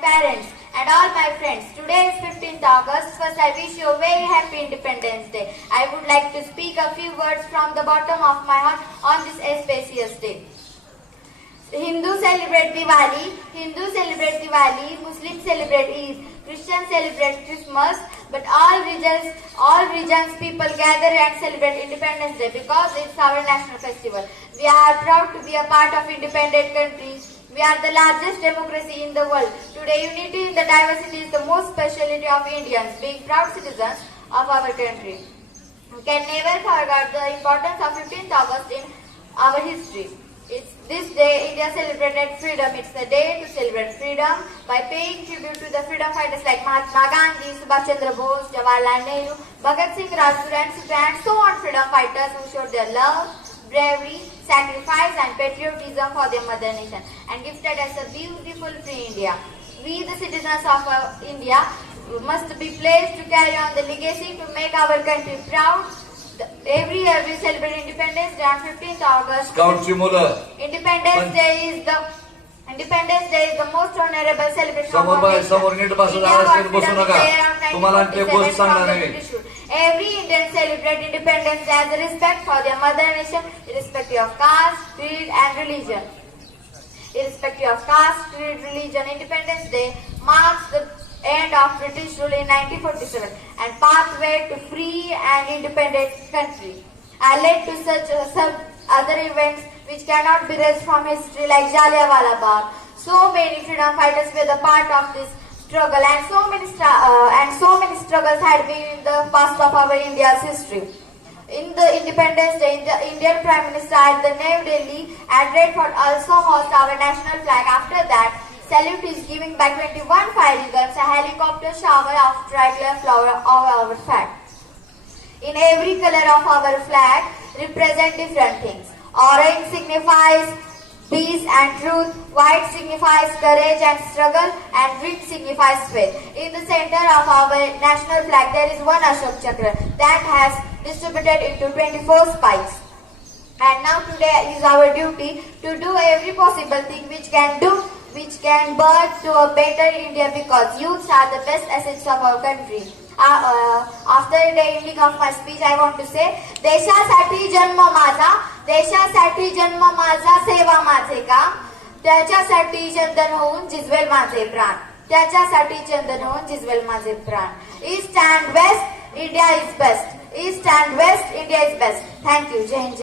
parents, and all my friends. Today is 15th August. First, I wish you a very happy Independence Day. I would like to speak a few words from the bottom of my heart on this auspicious day. Hindus celebrate Diwali, Muslims celebrate Eid, Christians celebrate Christmas, but all regions people gather and celebrate Independence Day because it's our national festival. We are proud to be a part of independent country. We are the largest democracy in the world. Today, unity in the diversity is the most specialty of Indians, being proud citizens of our country. We can never forget the importance of 15th August in our history. It's this day India celebrated freedom. It's a day to celebrate freedom by paying tribute to the freedom fighters like Mahatma Gandhi, Subhash Chandra Bose, Jawaharlal Nehru, Bhagat Singh, Rajguru and so on freedom fighters who showed their love, bravery, sacrifice and patriotism for their mother nation and gifted us a beautiful free India. We the citizens of India must be placed to carry on the legacy to make our country proud. Every year we celebrate Independence Day on 15th August. Independence Day is the most honorable celebration of Every Indian celebrate Independence Day as a respect for their mother nation, irrespective of caste, creed and religion. Independence Day marks the end of British rule in 1947 and pathway to free and independent country. I led to such other events which cannot be erased from history like Jallianwala Bagh. So many freedom fighters were the part of this struggle and so many struggles had been in the past of our India's history. In the Independence Day, the Indian Prime Minister at the New Delhi at Red Fort also hoisted our national flag. After that, salute is giving by 21 firing guns, a helicopter shower of tricolor flower of our flag. In every color of our flag represent different things. Orange signifies peace and truth, white signifies courage and struggle, and green signifies faith. In the center of our national flag there is one Ashok Chakra that has distributed into 24 spikes. And now today is our duty to do every possible thing which can birth to a better India because youths are the best assets of our country. After the ending of my speech, I want to say, देशासाठी जन्म माझा, सेवा माझे काम, त्याच्यासाठी चंदन होऊन जिजवेल माझे प्राण. East and West, India is best. Thank you. Jai Hind.